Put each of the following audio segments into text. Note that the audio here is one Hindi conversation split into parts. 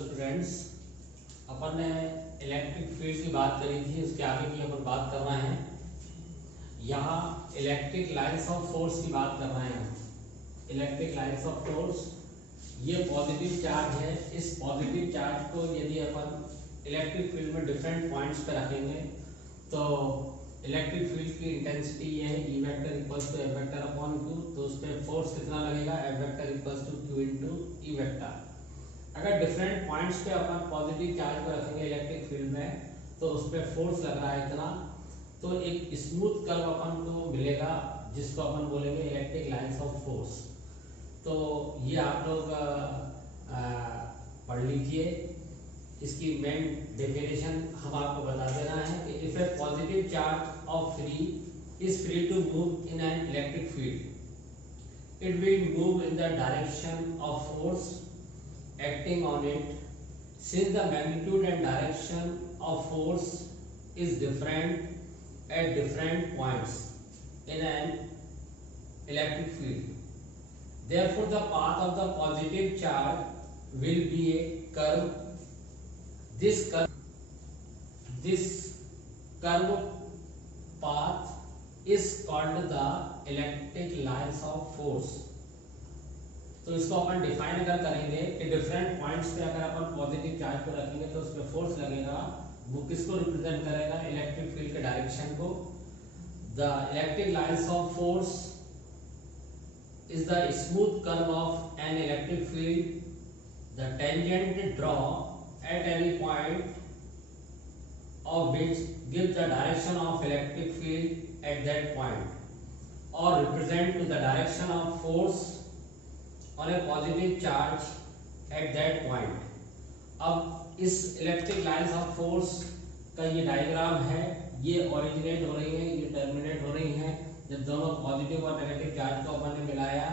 स्टूडेंट्स, अपन ने इलेक्ट्रिक फील्ड की बात करी थी, उसके आगे की अपन बात कर रहे हैं। यहाँ इलेक्ट्रिक लाइंस ऑफ फोर्स की बात कर रहे हैं। इलेक्ट्रिक लाइंस ऑफ फोर्स, ये पॉजिटिव चार्ज है। इस पॉजिटिव चार्ज को यदि अपन इलेक्ट्रिक फील्ड में डिफरेंट पॉइंट्स पे रखेंगे तो इलेक्ट्रिक फील्ड की इंटेंसिटी ये है E vector equals to F vector upon Q। तो उस पर फोर्स कितना लगेगा, F vector equals to Q into E vector. अगर डिफरेंट पॉइंट्स पे अपन पॉजिटिव चार्ज को रखेंगे इलेक्ट्रिक फील्ड में तो उस पर फोर्स लग रहा है इतना, तो एक स्मूथ कर्व अपन को मिलेगा जिसको अपन बोलेंगे इलेक्ट्रिक लाइंस ऑफ फोर्स। तो ये आप लोग पढ़ लीजिए। इसकी मेन डेफिनेशन हम आपको बता देना है कि if a positive charge of free is free to move in an electric field, it will move in the direction of force acting on it, since the magnitude and direction of force is different at different points in an electric field. Therefore, the path of the positive charge will be a curve. This curve path is called the electric lines of force. तो इसको अपन डिफाइन अगर करेंगे कि डिफरेंट पॉइंट्स पे अगर अपन पॉजिटिव चार्ज को रखेंगे तो उस पे फोर्स लगेगा, वो किसको रिप्रेजेंट करेगा, इलेक्ट्रिक फील्ड के डायरेक्शन को। The electric lines of force is the smooth curve of an electric field, the tangent draw at any point of which give the direction of electric field at that point और represent to the direction of force on a positive charge at that point। अब इस इलेक्ट्रिक लाइंस ऑफ फोर्स का ये डायग्राम है, ये ओरिजिनेट हो रही है, ये टर्मिनेट हो रही है। जब दोनों पॉजिटिव और नेगेटिव चार्ज को अपन ने मिलाया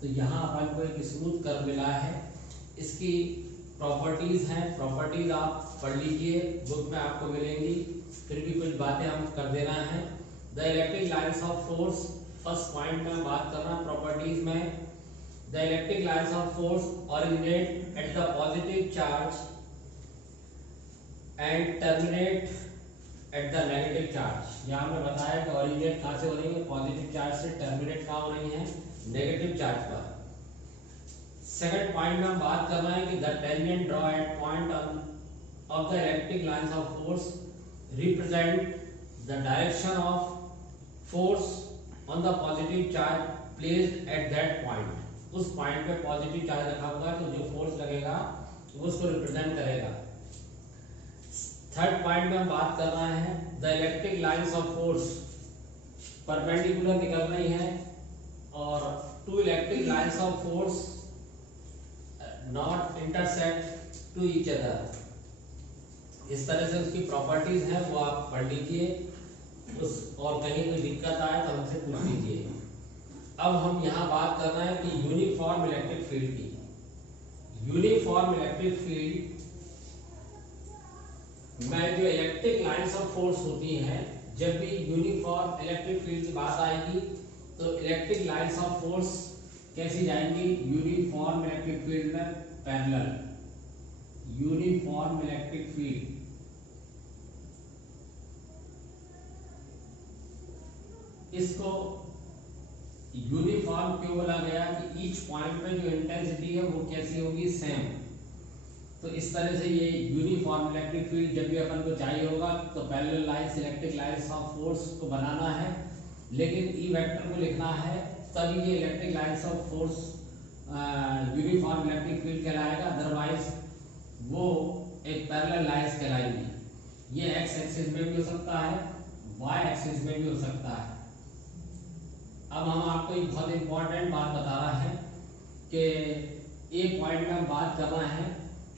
तो यहाँ अपन को एक स्मूथ कर्व मिला है। इसकी प्रॉपर्टीज हैं, प्रॉपर्टीज आप पढ़ लीजिए, बुक में आपको मिलेंगी, फिर भी कुछ बातें हम कर देना है। The electric lines of force, first point में बात कर रहा हूँ प्रॉपर्टीज में। The electric lines of force originate at the positive charge and terminate at the negative charge। यहाँ हमने बताया कि originate कहाँ से हो रही है, पॉजिटिव चार्ज से, टर्मिनेट कहाँ हो रही है, नेगेटिव चार्ज पर। सेकंड पॉइंट में हम बात कर रहे हैं कि the tangent draw at point of the electric lines of force represent the direction of force on the positive charge placed at that point। उस पॉइंट पे पॉजिटिव चार्ज रखा होगा तो जो फोर्स लगेगा वो उसको रिप्रेजेंट करेगा। थर्ड पॉइंट में हम बात कर रहे हैं the electric lines of force perpendicular निकल रही हैं और two electric lines of force not intersect to each other. इस तरह से उसकी प्रॉपर्टीज हैं, वो आप पढ़ लीजिए। उस और कहीं कोई दिक्कत आए तो हमसे पूछ लीजिए। अब हम यहाँ बात कर रहे हैं कि यूनिफॉर्म इलेक्ट्रिक फील्ड की। यूनिफॉर्म इलेक्ट्रिक फील्ड में जो इलेक्ट्रिक लाइंस ऑफ फोर्स होती हैं, जब भी यूनिफॉर्म इलेक्ट्रिक फील्ड की बात आएगी तो इलेक्ट्रिक लाइंस ऑफ फोर्स कैसी जाएंगी, यूनिफॉर्म इलेक्ट्रिक फील्ड में पैरेलल। यूनिफॉर्म इलेक्ट्रिक फील्ड इसको यूनिफॉर्म क्यों बोला गया कि ईच पॉइंट पे जो इंटेंसिटी है वो कैसी होगी, सेम। तो इस तरह से ये यूनिफॉर्म इलेक्ट्रिक फील्ड जब भी अपन को चाहिए होगा तो parallel lines, electric lines of force को बनाना है, लेकिन ई वेक्टर को लिखना है, तभी ये electric lines of force uniform electric field कहलाएगा। अदरवाइज वो एक पैरेलल लाइंस कहलाएगी। ये एक्स एक्सिस में भी हो सकता है, वाई एक्सिस में भी हो सकता है। अब हम आपको एक बहुत इंपॉर्टेंट बात बता रहे हैं कि एक पॉइंट में हम बात कर रहे हैं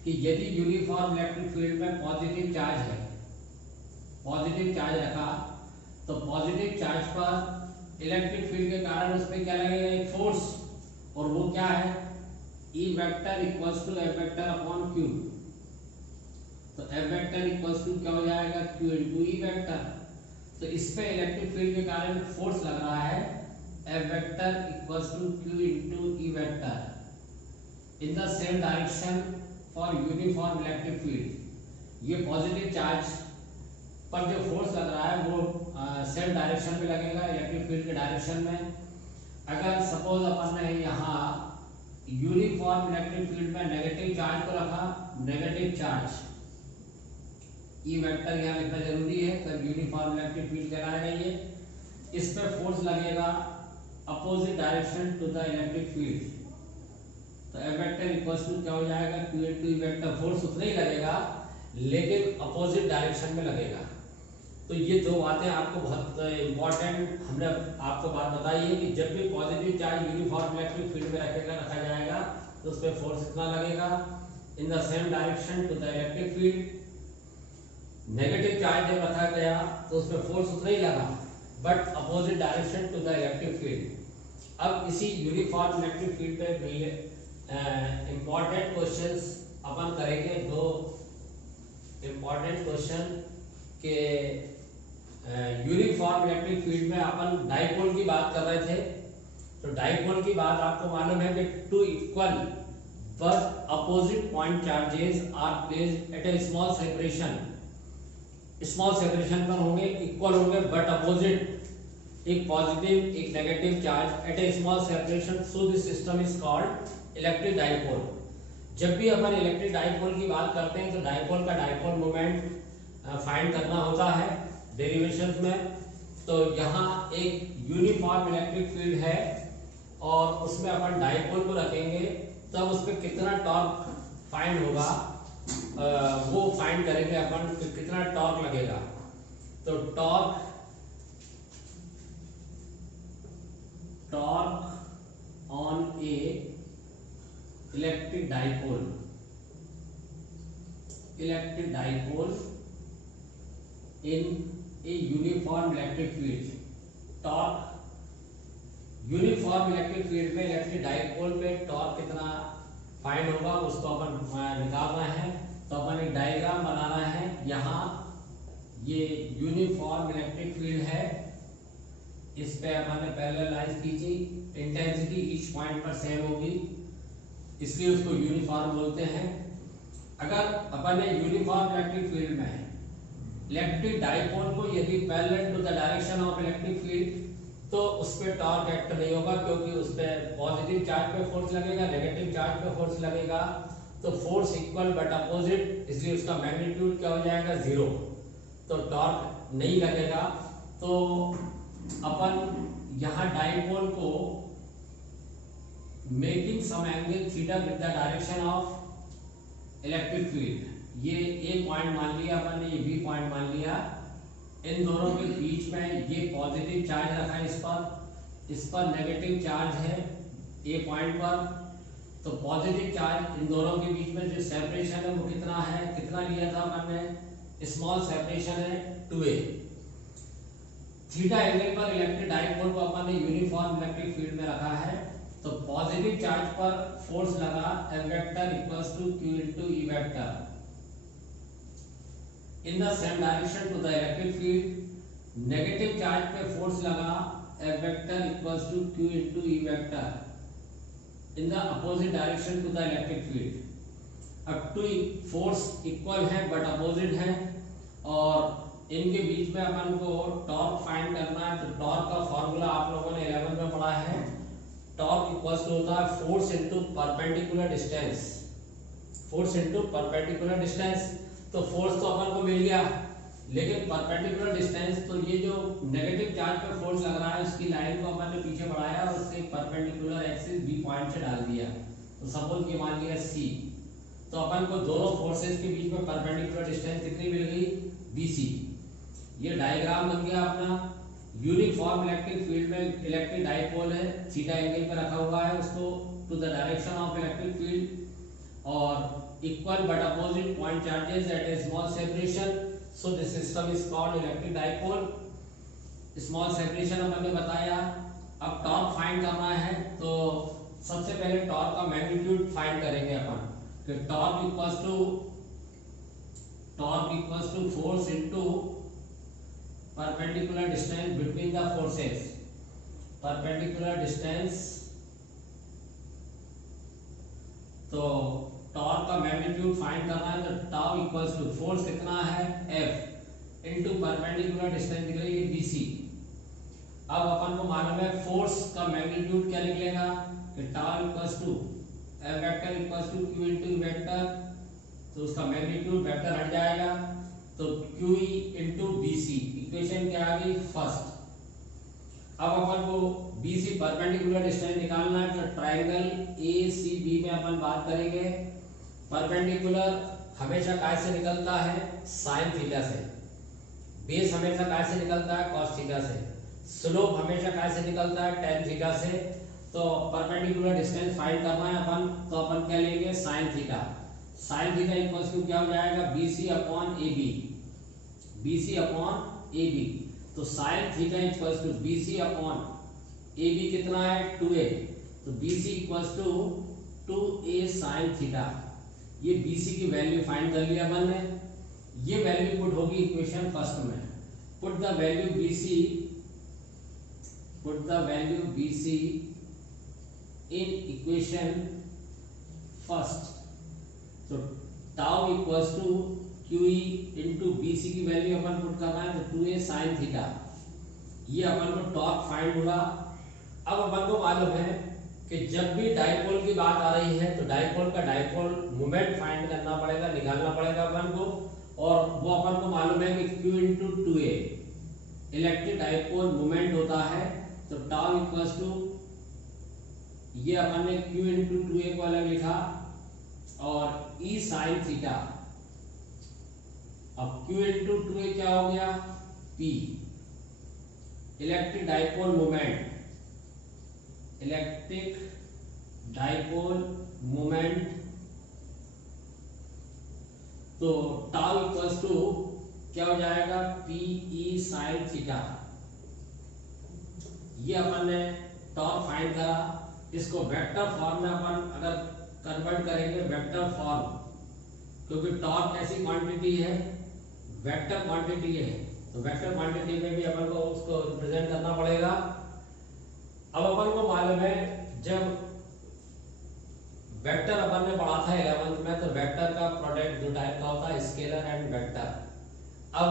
कि यदि यूनिफॉर्म इलेक्ट्रिक फील्ड में पॉजिटिव चार्ज है, पॉजिटिव चार्ज रखा तो पॉजिटिव चार्ज पर इलेक्ट्रिक फील्ड के कारण उस पर क्या लगेगा, एक फोर्स, और वो क्या है, E vector equals to F vector upon Q। तो F वेक्टर इक्वल्स टू क्या हो जाएगा, Q इंटू E वेक्टर। तो इस पे इलेक्ट्रिक फील्ड के कारण फोर्स लग रहा है F vector equals to Q into E vector in the same direction for uniform electric field. ये पॉजिटिव चार्ज पर जो फोर्स लग रहा है वो सेम डायरेक्शन में लगेगा, इलेक्ट्रिक फील्ड के डायरेक्शन में। अगर सपोज अपन ने यहाँ यूनिफॉर्म इलेक्ट्रिक फील्ड में नेगेटिव चार्ज को रखा, नेगेटिव चार्ज ई वेक्टर यहाँ लिखना जरूरी है, तब यूनिफॉर्म इलेक्ट्रिक फील्ड कहलाएगा ये। इस पे फोर्स लगेगा opposite direction to the electric field, तो F वेक्टर इक्वल्स टू क्या हो जाएगा, Q into E vector. Force उतना ही लगेगा लेकिन अपोजिट डायरेक्शन में लगेगा। तो ये दो बातें आपको बहुत इंपॉर्टेंट हमने आपको बात बताई है कि जब भी positive charge uniform electric field में रखा जाएगा तो उस पर फोर्स कितना लगेगा, in the same direction to the electric field. Negative charge जब रखा गया तो उस पर फोर्स उतना ही लगा but opposite direction to the electric field. अब इसी यूनिफॉर्म इलेक्ट्रिक फील्ड पे इंपॉर्टेंट क्वेश्चंस अपन करेंगे, दो इंपॉर्टेंट क्वेश्चन के यूनिफॉर्म इलेक्ट्रिक फील्ड में अपन डाइपोल की बात कर रहे थे। तो डाइपोल की बात आपको मालूम है कि two equal but opposite point charges are placed at a small separation. Small separation पर होंगे, इक्वल होंगे बट अपोजिट, एक पॉजिटिव एक negative charge at a small separation, so this system is called electric dipole. जब भी अपन इलेक्ट्रिक डाइपोल की बात करते हैं तो डाइपोल का डाइपोल मोमेंट फाइंड करना होता है डेरिवेशंस में। तो यहाँ एक यूनिफॉर्म इलेक्ट्रिक फील्ड है और उसमें अपन डाइपोल को रखेंगे, तब उस पर कितना टॉर्क फाइंड होगा वो फाइंड करेंगे अपन कि कितना टॉर्क लगेगा। तो torque on A electric dipole in a uniform electric field। Torque uniform electric field में इलेक्ट्रिक डाइपोल पे टॉर्क कितना फाइंड होगा उसको अपन निकालना है। तो अपन एक डायग्राम बनाना है। यहाँ ये यूनिफॉर्म इलेक्ट्रिक फील्ड है, इस पे अपन ने पैरेललाइज कीजिए, इंटेंसिटी ईच पॉइंट पर सेम होगी इसलिए उसको यूनिफॉर्म बोलते हैं। अगर अपन ने यूनिफॉर्म इलेक्ट्रिक फील्ड में इलेक्ट्रिक डाइपोल को यदि parallel to the direction of electric field तो उस पे टॉर्क एक्ट नहीं होगा, क्योंकि उस पे पॉजिटिव चार्ज पे फोर्स लगेगा, नेगेटिव चार्ज पे फोर्स लगेगा। तो फोर्स इक्वल बट अपोजिट, इसलिए उसका मैग्नीट्यूड क्या हो जाएगा, जीरो। तो टॉर्क नहीं लगेगा। तो अपन यहाँ डाइपोल को making some angle theta with the direction of electric field, ये ए पॉइंट मान लिया अपन ने, ये बी पॉइंट मान लिया। इन दोनों के बीच में ये पॉजिटिव चार्ज रखा है, इस पर नेगेटिव चार्ज है ए पॉइंट पर। तो पॉजिटिव चार्ज इन दोनों के बीच में जो सेपरेशन है वो कितना है, कितना लिया था अपन ने, स्मॉल सेपरेशन है 2a। थीटा एंगल पर इलेक्ट्रिक डाइपोल को अपन ने यूनिफॉर्म इलेक्ट्रिक फील्ड में रखा है। तो पॉजिटिव चार्ज पर फोर्स लगा F vector equals to Q into E vector in the same direction to the electric field. Negative charge पे फोर्स लगा F vector equals to Q into E vector in the opposite direction to the electric field. अब टू फोर्स इक्वल है बट अपोजिट है और इनके बीच में अपन को टॉर्क फाइंड करना है। तो टॉर्क का फॉर्मूला आप लोगों ने 11 में पढ़ा है। टॉर्क इक्वल्स टू होता है force into perpendicular distance, force into perpendicular distance. तो फोर्स तो अपन को मिल गया, लेकिन परपेंडिकुलर डिस्टेंस, तो ये जो नेगेटिव चार्ज पे फोर्स लग रहा है उसकी लाइन को अपन ने पीछे बढ़ाया और उससे परपेंडिकुलर एक्सिस बी पॉइंट से डाल दिया। तो सपोज कि मान लिया सी, तो अपन को दोनों फोर्सेस के बीच में परपेंडिकुलर डिस्टेंस कितनी मिल गई, BC। ये डायग्राम बन गया अपना। यूनिफॉर्म इलेक्ट्रिक फील्ड में इलेक्ट्रिक डाइपोल है, थीटा एंगल पे रखा हुआ है उसको to the direction of electric field और equal but opposite point charges at a small separation, so this system is called electric dipole। small separation अपन ने बताया। अब टॉर्क फाइंड करना है तो सबसे पहले टॉर्क का मैग्नीट्यूड फाइंड करेंगे अपन कि torque equals to force into perpendicular distance between the forces. Perpendicular distance, तो टॉर्क का मैग्नीट्यूड फाइंड करना है, तो टाउ इक्वल्स टू फोर्स कितना है F इनटू परपेंडिकुलर डिस्टेंस दिख रही है BC। अब अपन को मालूम है फोर्स का मैग्नीट्यूड क्या निकलेगा कि tau equals to F vector equals to Q into vector, तो उसका मैग्नीट्यूड वेक्टर हट जाएगा, तो QE इनटू BC। इक्वेशन क्या आ गई फर्स्ट। अब अपन को BC परपेंडिकुलर डिस्टेंस निकालना है, तो ट्रायंगल ACB में अपन बात करेंगे। परपेंडिकुलर हमेशा काय से निकलता है, साइन थीटा से। बेस हमेशा काय से निकलता है, कॉस थीटा से। स्लोप हमेशा काय से निकलता है, टेन थीटा से। तो परपेंडिकुलर डिस्टेंस फाइंड करना है अपन, तो अपन क्या लेंगे, sine theta. Sine theta equals to क्या हो जाएगा, BC upon AB। BC upon AB, तो sine theta equals to BC upon AB कितना है 2a, तो BC equals to 2a sine theta. ये BC की वैल्यू फाइंड कर लिया अपन ने। ये वैल्यू पुट होगी इक्वेशन फर्स्ट में। Put the value BC in equation first, तो tau equals to QE into BC की वैल्यू अपन पुट करना है, तो 2a sin थीटा। ये अपन को टॉर्क फाइंड हुआ। अब अपन को मालूम है कि जब भी डाइपोल की बात आ रही है, तो डाइपोल का डाइपोल मोमेंट फाइंड करना पड़ेगा, निकालना पड़ेगा अपन को। और वो अपन को मालूम है कि Q into 2a electric dipole moment होता है, तो टाउ इक्वल्स टू, ये अपन ने Q इनटू 2a को अलग लिखा, और E sin थीटा। अब Q इनटू 2a क्या हो गया, P electric dipole moment. Electric dipole moment, तो टाउ इक्वल्स टू क्या हो जाएगा, PE sin थीटा। ये अपन ने टॉर्क फाइंड करा। इसको वेक्टर फॉर्म में अपन अगर कन्वर्ट करेंगे, वेक्टर फॉर्म, क्योंकि टॉर्क ऐसी क्वांटिटी है, वेक्टर क्वांटिटी है, तो वेक्टर क्वांटिटी में भी अपन को उसको रिप्रेजेंट करना पड़ेगा। अब अपन को मालूम है, जब वेक्टर अपन ने पढ़ा था 11th में, तो वेक्टर का प्रोडक्ट दो टाइप का होता है, स्केलर एंड वेक्टर। अब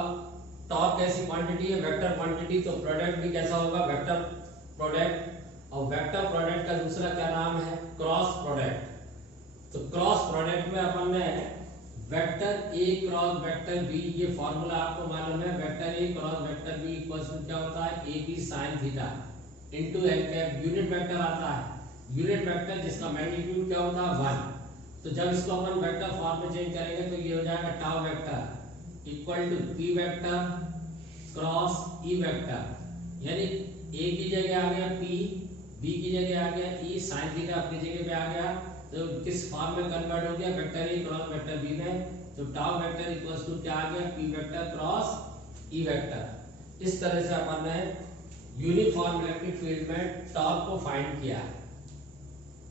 टॉर्क कैसी क्वांटिटी है, वेक्टर क्वांटिटी, तो प्रोडक्ट भी कैसा होगा, वेक्टर प्रोडक्ट। और वेक्टर प्रोडक्ट का दूसरा क्या नाम है, क्रॉस प्रोडक्ट। तो क्रॉस प्रोडक्ट में अपन ने vector A cross vector B, ये फॉर्मूला आपको मालूम है, vector A cross vector B equals to क्या होता है, AB sin theta into n cap. Unit vector आता है, यूनिट वेक्टर जिसका मैग्नीट्यूड क्या होता है 1। तो जब इसको अपन वेक्टर फॉर्म में चेंज करेंगे, तो ये हो जाएगा tau vector equal to P vector cross E vector, यानी A की जगह आ गया P, B की जगह आ गया E, sin थीटा अपनी जगह पे आ गया। तो किस फॉर्म में कन्वर्ट हो गया, vector A cross vector B में। तो टाउ वेक्टर इक्वल्स टू क्या आ गया, P vector cross E vector. इस तरह से अपन ने यूनिफॉर्म इलेक्ट्रिक फील्ड में टॉर्क को फाइंड किया।